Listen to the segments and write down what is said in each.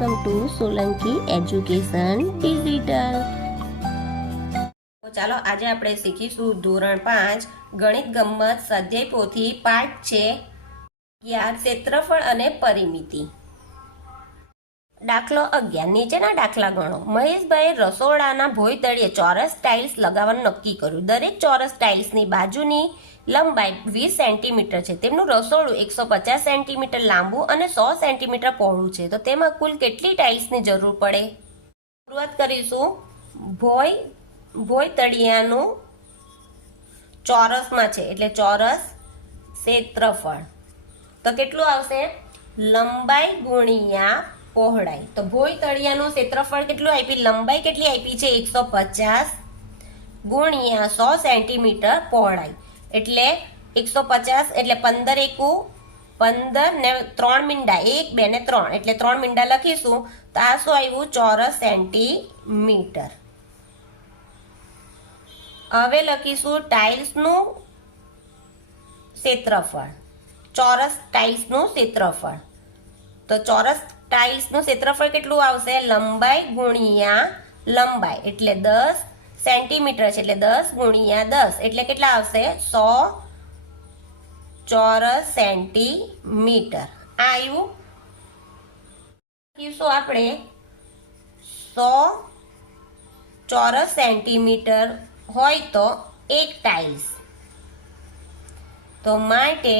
Welcome to Solanki education digital. ચાલો આજે આપણે શીખીશું ધોરણ 5 ગણિત ગમ્મત સ્વાધ્યાય પોથી પાઠ છે 11 ક્ષેત્રફળ અને પરિમિતિ। દાખલો 11 નીચેના દાખલા ગણો। મહેશભાઈ રસોડાના ભોંય તળિયે ચોરસ ટાઇલ્સ લગાવવાનું નક્કી કર્યું। દરેક ચોરસ ટાઇલ્સની બાજુની લંબાઈ 20 સેન્ટીમીટર છે। તેમનું રસોડું 150 સેન્ટીમીટર લાંબુ અને 100 સેન્ટીમીટર પહોળું છે। તો તેમાં કુલ કેટલી ટાઇલ્સની જરૂર પડે? શરૂઆત કરીશું ભોંય તળિયાનું ચોરસમાં છે એટલે ચોરસ ક્ષેત્રફળ તો કેટલું આવશે? લંબાઈ ગુણ્યા પહોળાઈ। તો ભોંય તળિયાનું ક્ષેત્રફળ કેટલું આપ્યું? લંબાઈ કેટલી આપી છે? 150 ગુણ્યા 100 સેન્ટીમીટર પહોળાઈ એટલે 150 એટલે 15 એકુ 15 ને 3 મીંડા 1 2 ને 3 એટલે 3 મીંડા લખીશું તો આ શું આવ્યું? ચોરસ સેન્ટીમીટર। હવે લખીશું ટાઇલ્સનું ક્ષેત્રફળ, ચોરસ ટાઇલ્સનું ક્ષેત્રફળ। તો ચોરસ ટાઇલ્સનું ક્ષેત્રફળ કેટલું આવશે? લંબાઈ ગુણ્યા લંબાઈ એટલે 10 સેન્ટીમીટર છે એટલે 10 ગુણ્યા 10 એટલે કેટલા આવશે? 100 ચોરસ સેન્ટીમીટર। આ આવ્યું। લખીશું આપણે 100 ચોરસ સેન્ટીમીટર હોય તો એક ટાઇલ્સ, તો માટે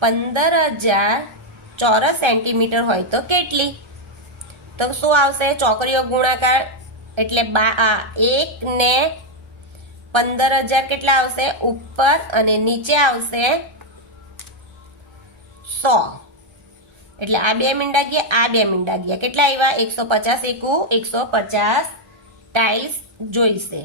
15,000 ચોરસ સેન્ટીમીટર હોય તો કેટલી? તો શું આવશે? ચોકરીઓ ગુણાકાર એટલે 1 ને 15,000 કેટલા આવશે? ઉપર અને નીચે આવશે 100 એટલે આ 2 મીંડા ગયા, આ 2 મીંડા ગયા, કેટલા આવ્યા? 150 એકુ 150 ટાઇલ્સ જોઈશે।